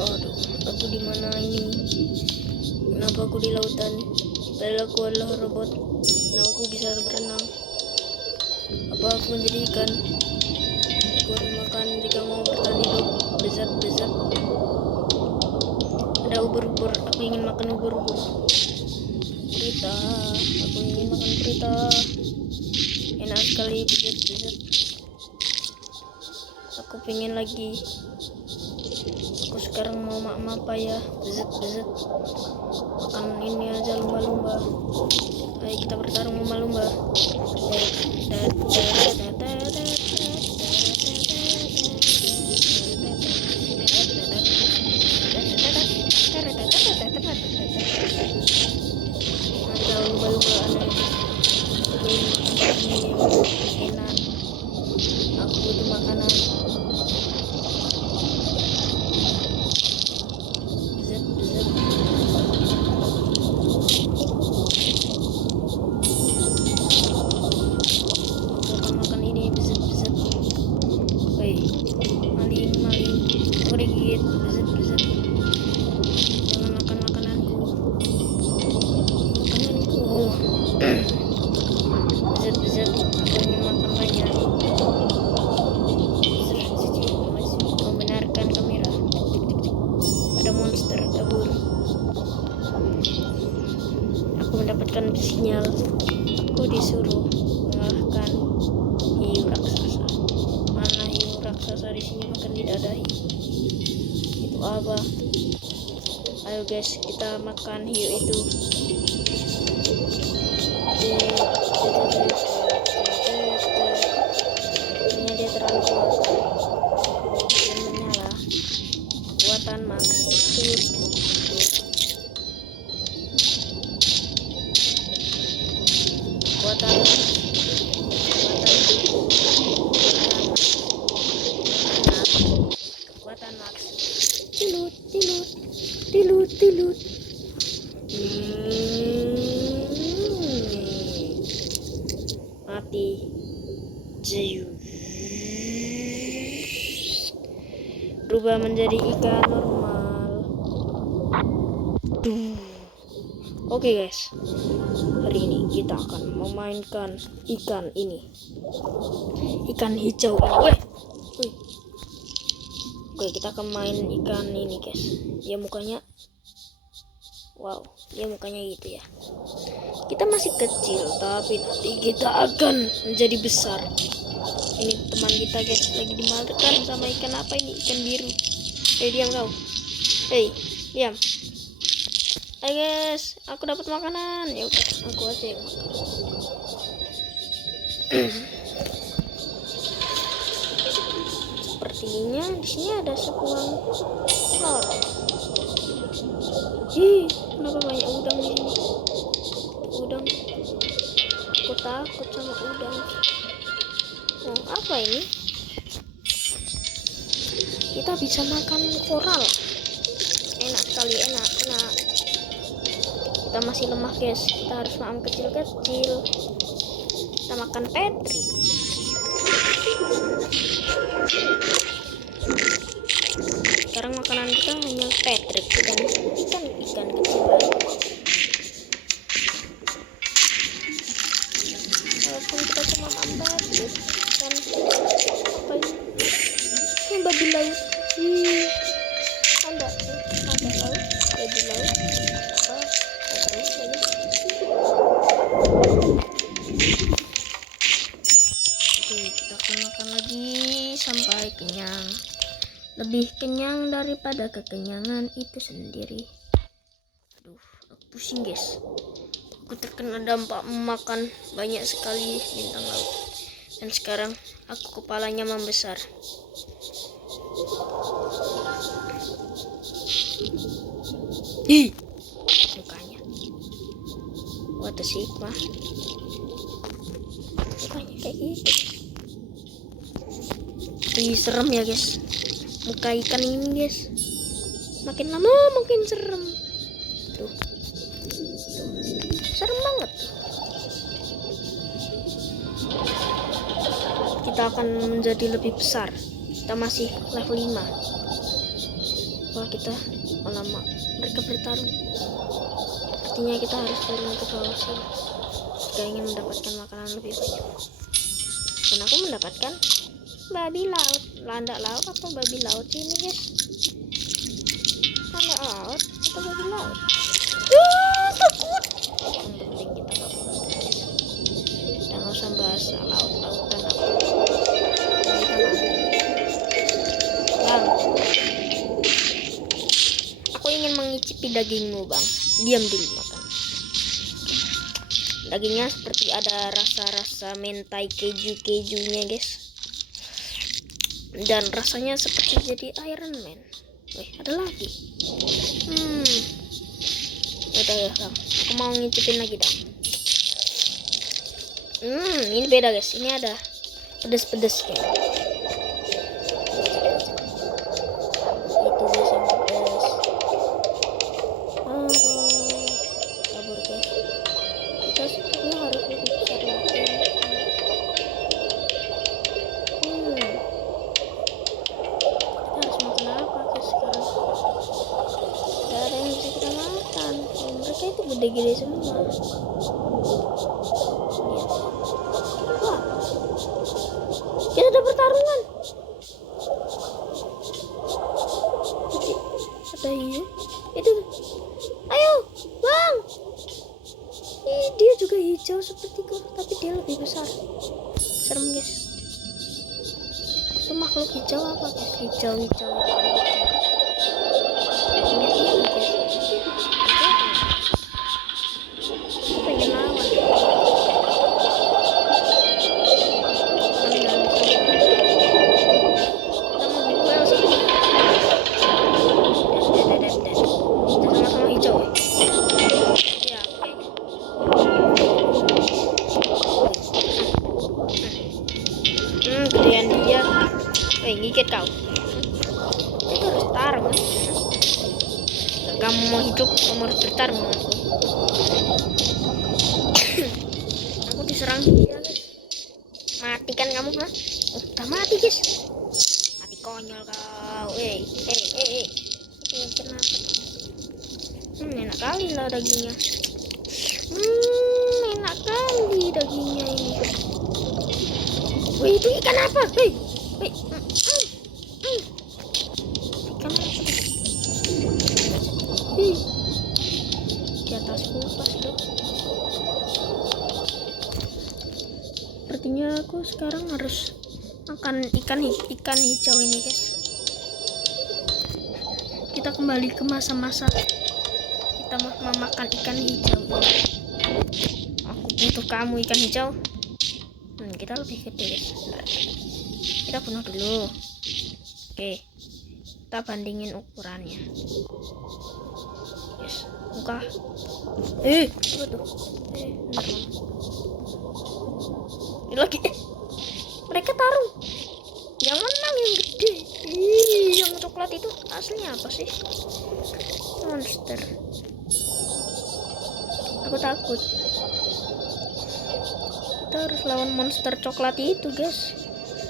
Aduh, aku di mana ini? Kenapa aku di lautan? Padahal aku adalah robot. Kenapa aku bisa berenang? Apa aku menjadi ikan? Aku harus makan jika mau bertahan hidup. Bezat, bezat. Ada ubur-ubur. Aku ingin makan ubur-ubur. Prita, aku ingin makan prita. Enak sekali, bezat, bezat. Aku pengen lagi. Aku sekarang mau apa ya? Bezat, bezat. Makan ini aja lumba-lumba. Ayo kita bertarung lumba-lumba. Ada lumba-lumba aneh. Ini enak. Aku butuh makanan. Bezat, bezat. Aku akan makan ini. Bezat, bezat. Woi, maling, maling. Aku digigit. Bezat, bezat. Jangan makan makananku. Makananku. Bezat, bezat. Aku ingin makan banyak. Membenarkan kamera. Ada monster kabur. Aku mendapatkan sinyal. Aku disuruh mengalahkan hiu raksasa. Mana hiu raksasa di sini makan didadahi. Itu apa? Ayo guys, kita makan hiu itu. Kayaknya dia terlalu kuat. Dia menyala. Kekuatan max. Kekuatan kekuatan max. Tilut, tilut, tilut, tilut. Mati. Berubah menjadi ikan normal. Oke guys, hari ini kita akan memainkan ikan ini, ikan hijau ini. Weh. Oke, kita akan main ikan ini guys. Dia mukanya, wow, dia mukanya gitu ya. Kita masih kecil, tapi nanti kita akan menjadi besar. Ini teman kita guys, lagi dimakan sama ikan apa ini? Ikan biru. Diam kau. Diam. Ayo guys, aku dapat makanan. Ya udah, aku aja yang makan. Sepertinya di sini ada sebuah lorong. Kenapa banyak udang di sini? Udang. Aku takut sama udang. Apa ini? Kita bisa makan koral. Enak sekali, enak. Kita masih lemah guys. Kita harus makan kecil-kecil. Kita makan Patrick. Sekarang makanan kita hanya Patrick dan ikan kecil. Walaupun kita cuma makan Patrick dan apa ini babi laut. Ada laut, babi laut. Kita akan makan lagi sampai kenyang. Lebih kenyang daripada kekenyangan itu sendiri. Aduh, aku pusing guys. Aku terkena dampak memakan banyak sekali bintang laut. Dan sekarang aku kepalanya membesar. Mukanya. What the sigma? Mukanya kayak gitu. Serem ya guys. Muka ikan ini guys. Makin lama makin serem. Tuh. Serem banget. Kita akan menjadi lebih besar. Kita masih level 5. kalau kita lama mereka bertarung. Artinya kita harus turun ke bawah sini jika ingin mendapatkan makanan lebih banyak. Dan aku mendapatkan babi laut, landak laut atau babi laut ini guys. Landak laut atau babi laut? Takut. Yang penting kita gak nggak usah bahas laut dan aku. Bang, aku ingin mengicipi dagingmu bang. Diam dulu makan. Dagingnya seperti ada rasa-rasa mentai kejunya guys. Dan rasanya seperti jadi Iron Man. Ada lagi. Udah ya bang, aku mau ngicipin lagi dong. Ini beda guys. Ini ada pedes-pedes ya. Itu guys yang pedes. Kabur guys. Kita sepertinya harus lebih besar lagi. Kita harus makan apa guys sekarang? Gak ada yang bisa kita makan. Mereka itu gede-gede semua. Wah, kita ada pertarungan. Ada hiu. Itu. Ayo, bang. Dia juga hijau sepertiku, tapi dia lebih besar. Serem guys. Itu makhluk hijau apa guys? Hijau. Gedean dia. Gigit kau. Itu harus tarung. Kamu mau hidup, kamu harus bertarung dengan aku. Aku diserang dia guys. Mati kan kamu, ha? Udah mati guys. Mati konyol kau. Kenapa? Enak kali lah dagingnya. Enak kali dagingnya ini. Wih, itu ikan apa? Ikan apa? Di atas kulkas tuh. Sepertinya aku sekarang harus makan ikan hijau ini guys. Kita kembali ke masa-masa kita memakan ikan hijau. Aku butuh kamu ikan hijau. Kita lebih gede guys. Kita bunuh dulu. Oke, kita bandingin ukurannya. Yes, muka. Apa tuh? Ini lagi. Mereka tarung. Yang menang yang gede. Yang coklat itu aslinya apa sih? Monster. Aku takut. Kita harus lawan monster coklat itu guys.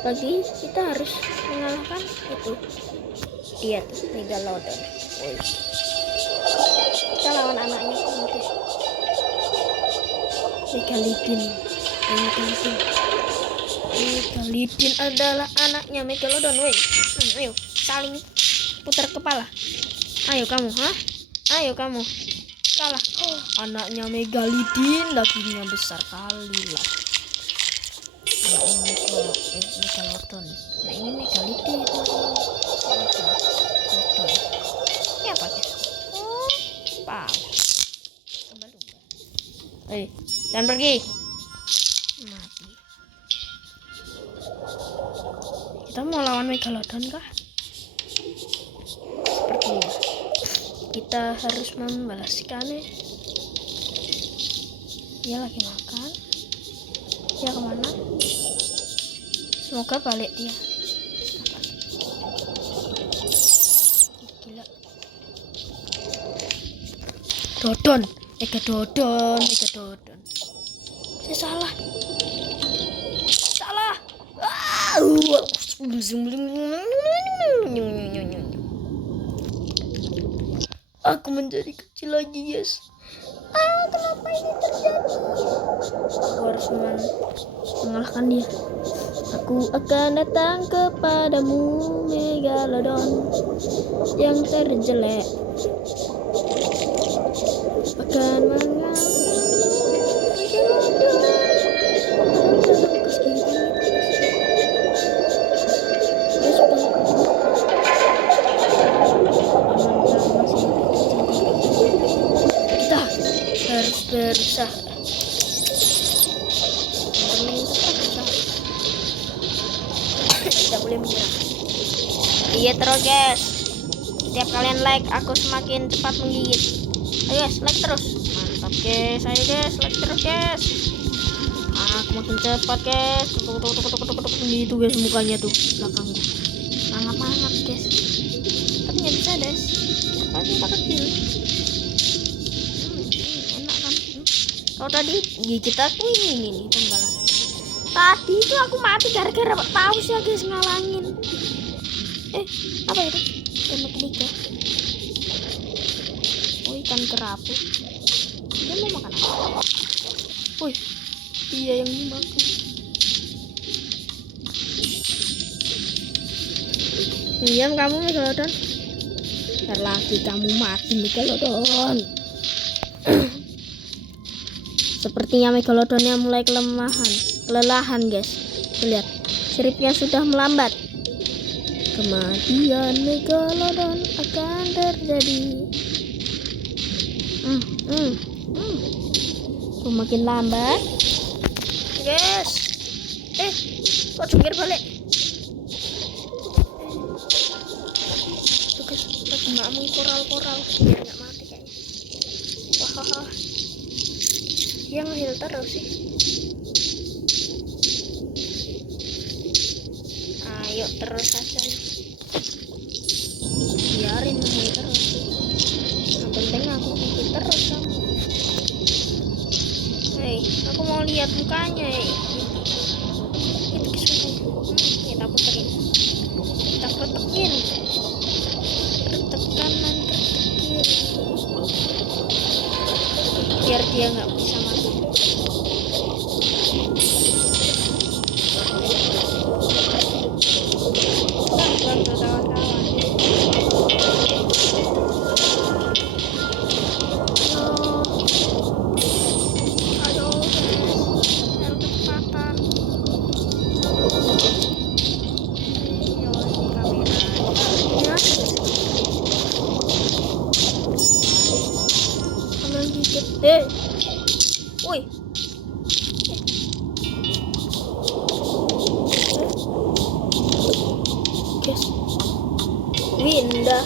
Lagi kita harus mengalahkan itu. Dia tuh Megalodon. Kita lawan anaknya itu. Megalodon adalah anaknya Megalodon. Ayo saling putar kepala. Ayo kamu, Ayo kamu. Kalah. Anaknya Megalodon, dagingnya besar kali lah. Megalodon. Nah ini Megalodon. Ini apa guys? Paus. Jangan pergi. Mati. Kita mau lawan Megalodon kah? Sepertinya. Kita harus membalaskannya. Dia lagi makan. Dia kemana? Semoga balik dia. Gila. Megalodon. Saya salah. Aku menjadi kecil lagi, guys. Kenapa ini terjadi? Aku harus mengalahkan dia. Aku akan datang kepadamu, Megalodon yang terjelek. Akan mengalahkan berusaha. Tidak boleh menyerah. Iya terus guys. Setiap kalian like, aku semakin cepat menggigit. Ayo guys, like terus. Mantap guys, ayo guys, like terus guys. Aku makin cepat guys. Gitu guys mukanya tuh belakangnya. Mangap guys. Tapi nggak bisa guys. Apalagi kita kecil. Kalau tadi gigit aku ini nih pembalasan. Tadi itu aku mati gara-gara paus ya guys ngalangin. Apa itu? Ikan ketiga. Oh, ikan kerapu. Dia mau makan apa? Wih, dia yang dimakan. Diam kamu Megalodon. Ntar lagi kamu mati Megalodon. Sepertinya Megalodonnya mulai kelelahan guys. Lihat, siripnya sudah melambat. Kematian Megalodon akan terjadi. Makin lambat, guys. Kok jungkir balik? Tuh guys, lagi mau koral biar nggak mati kayaknya. Wah. Dia nge-heal terus sih. Ayo terus saja. Biarin nge-heal terus. Yang penting aku ngikut terus kamu. Aku mau lihat mukanya. Itu kita puterin. Kita petekin. Retek kanan, retek kiri. Biar dia nggak bisa masuk. Woi. Guys. Winda.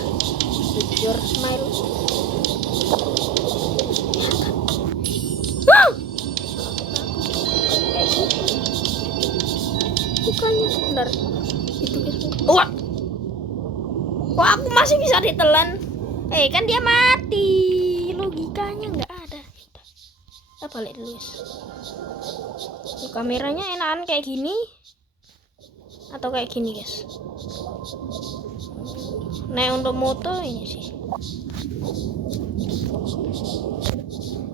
With your smile. Bukannya benar. Itu guys. Wah. Kok aku masih bisa ditelan? Kan dia mati. Logikanya nggak ada. Kita balik dulu guys. Kameranya enakan kayak gini atau kayak gini guys. Nah untuk moto ini sih.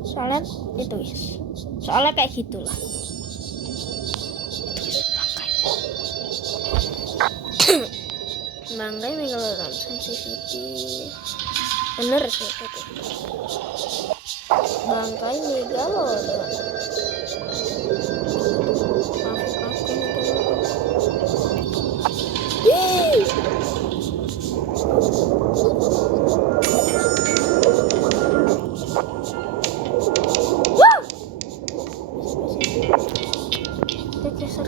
Soalnya itu guys. Soalnya kayak gitulah. Itu guys, bangkai Megalodon sensitivity. Bener sih itu. Bangkai Megalodon. Geser.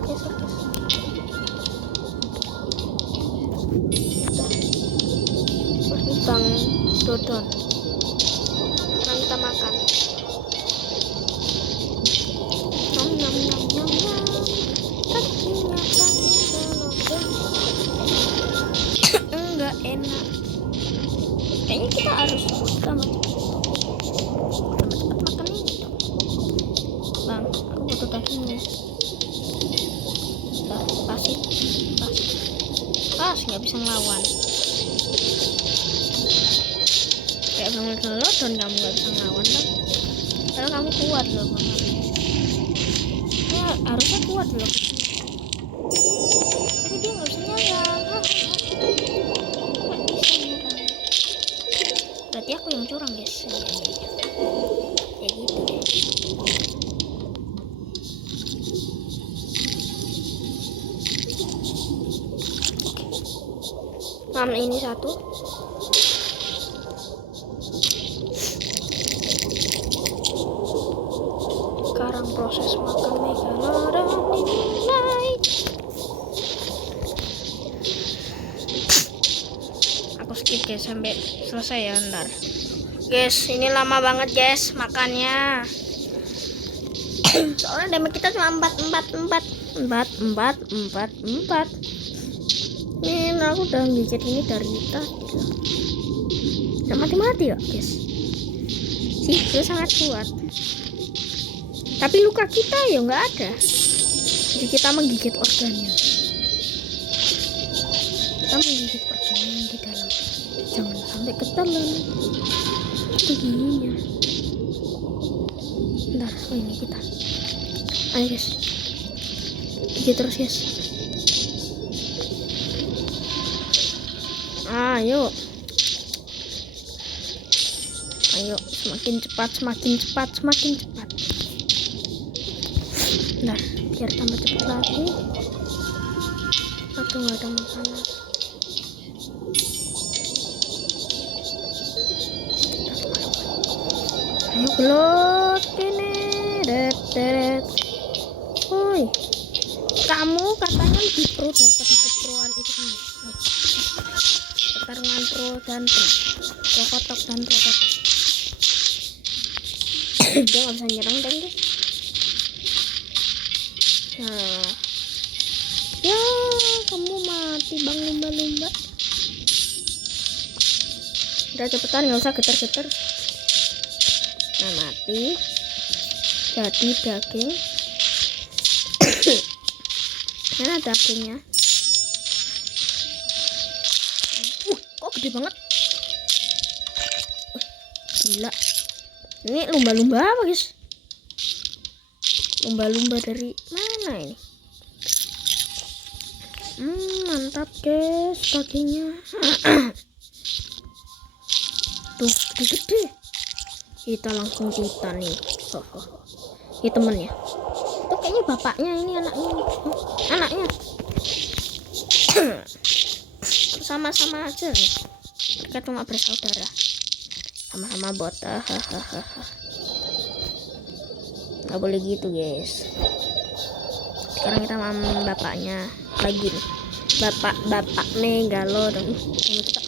Bang Dodon. Sekarang kita makan. Nyam. Kakinya Bang Dodon. Enggak enak. Kayaknya kita harus cepat makan ini. Bang, aku butuh dagingnya. Pas nggak bisa ngelawan. Kayak pasang megalodon kamu nggak bisa ngelawan kan? Padahal kamu kuat loh banget. Ya, harusnya kuat loh. Tapi dia nggak bisa nyerang. Nggak bisa nyerang. Berarti aku yang curang guys. Ya gitu deh. Oke. Ini satu. Sekarang proses makan megalodon dimulai. Aku skip guys sampai selesai ya ntar. Guys, ini lama banget guys makannya. Soalnya damage kita cuma 4. Ini aku udah gigit ini dari tadi. Udah mati ya guys. Sih, itu sangat kuat. Tapi luka kita ya nggak ada. Jadi kita menggigit organnya. Kita menggigit organnya yang di dalam. Jangan sampai ketelan. Itu giginya. Bentar, ini kita. Ayo guys. Gigit terus guys. Ayo. Semakin cepat. Nah, biar tambah cepat lagi. Aduh, nggak ada makanan. Ayo gelot ini, deret. Woi, kamu katanya lebih pro daripada keproan itu kan? Pertarungan pro dan pro kotok dan pro kotok. Dia nggak bisa nyerang dan guys. Nah, ya kamu mati bang lumba-lumba. Udah cepetan, nggak usah getar-getar. Nah, mati. Jadi daging. Mana dagingnya? Kok gede banget? Gila. Ini lumba-lumba apa guys? Lumba-lumba dari mana ini? Mantap guys dagingnya. Tuh gede-gede. Kita langsung kita nih. Ini temennya. Itu kayaknya bapaknya, ini anaknya. Anaknya. Sama-sama aja nih. Mereka cuma bersaudara. Sama-sama bot. Nggak boleh gitu guys. Sekarang kita sama bapaknya lagi nih. Bapak megalodon. Kita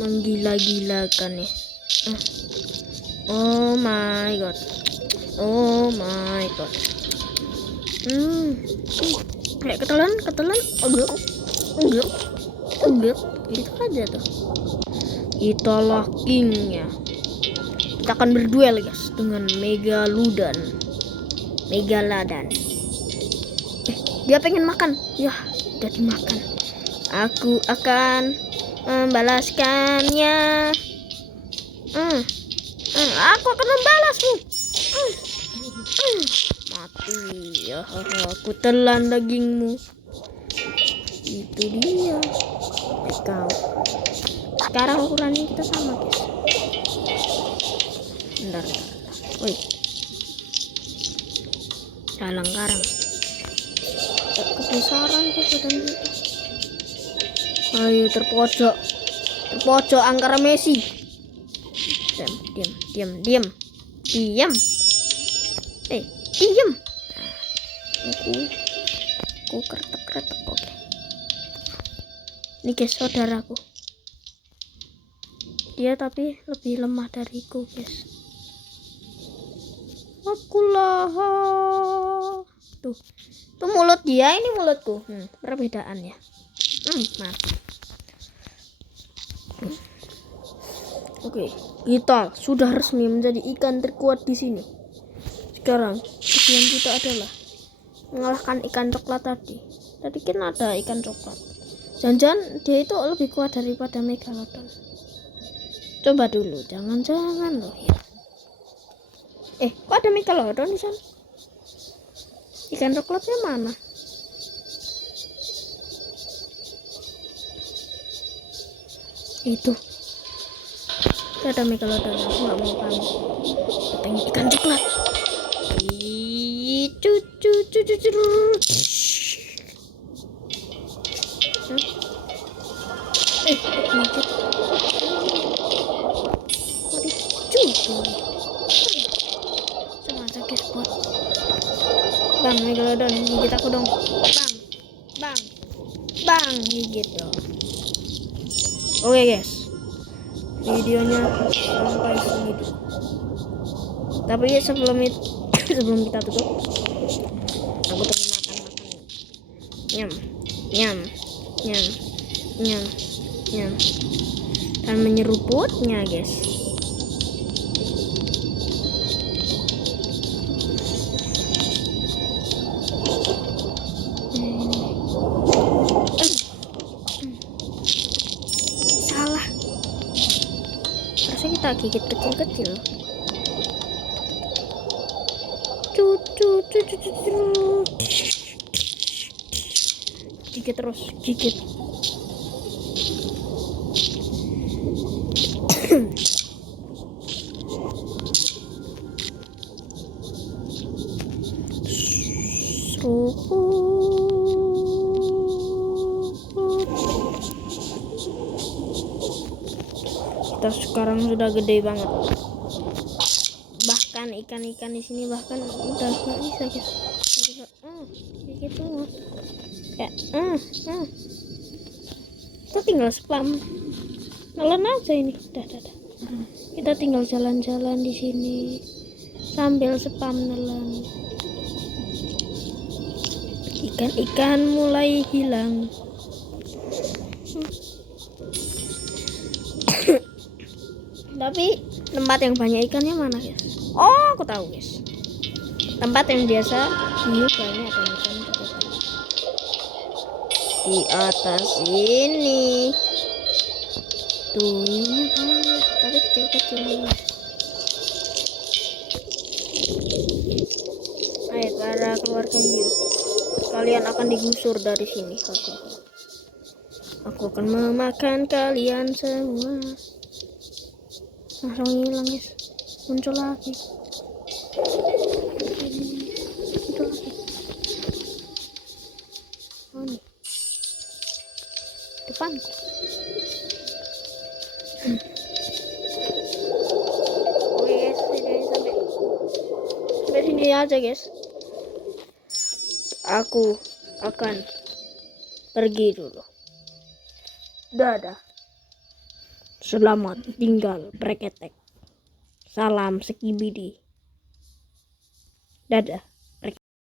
menggila-gilakan ya. Oh my god. Kayak ketelan. Gitu aja tuh. Itulah kingnya. Kita akan berduel guys dengan Megalodon. Dia pengen makan. Ya, udah dimakan. Aku akan membalaskannya. Aku akan membalasmu. Mati. Ya, aku telan dagingmu. Itu dia. Kau. Sekarang ukurannya kita sama guys. Bentar. Woi. Dalang karang. Kebesaran guys badan kita. Ayo terpojok angkara Messi. Diam. Diam. Aku kretek. Oke. Ini guys saudaraku. Dia tapi lebih lemah dariku guys. Akulah. Tuh mulut dia, ini mulutku. Perbedaannya. Mati. Oke, kita sudah resmi menjadi ikan terkuat di sini. Sekarang tujuan kita adalah mengalahkan ikan coklat tadi. Tadi kan ada ikan coklat. Jangan-jangan dia itu lebih kuat daripada Megalodon. Coba dulu, jangan-jangan loh ya. Kok ada Megalodon di sana? Ikan coklatnya mana? Itu ada Megalodon. Aku nggak mau kamu. Datang ikan coklat. Cucu. Sedikit. Cucu. Coba sakit spot. Bang, Megalodon, gigit aku dong. Bang, gigit dong. Oke guys, videonya sampai sini dulu. Tapi sebelum kita tutup, aku pengen makan. Nyam. Dan menyeruputnya guys. Salah. Harusnya kita gigit kecil-kecil. Gigit terus, gigit. Kita sekarang sudah gede banget. Bahkan ikan-ikan di sini bahkan udah nggak bisa guys. Gitu. Kita tinggal spam. Nelen aja ini. Dah. Kita tinggal jalan-jalan di sini sambil spam nelen. Ikan-ikan mulai hilang. Tapi tempat yang banyak ikannya mana guys? Oh, aku tahu guys. Tempat yang biasa hiu banyak ada ikan juga di atas ini. Tuh ini banyak, tapi kecil-kecil. Hai para keluarga hiu, kalian akan digusur dari sini. Aku akan memakan kalian semua. Langsung hilang guys, muncul lagi. Oh nih, depan. Oke guys, sampai sini aja guys. Aku akan pergi dulu. Dadah. Selamat tinggal Breketek. Salam Skibidi. Dadah.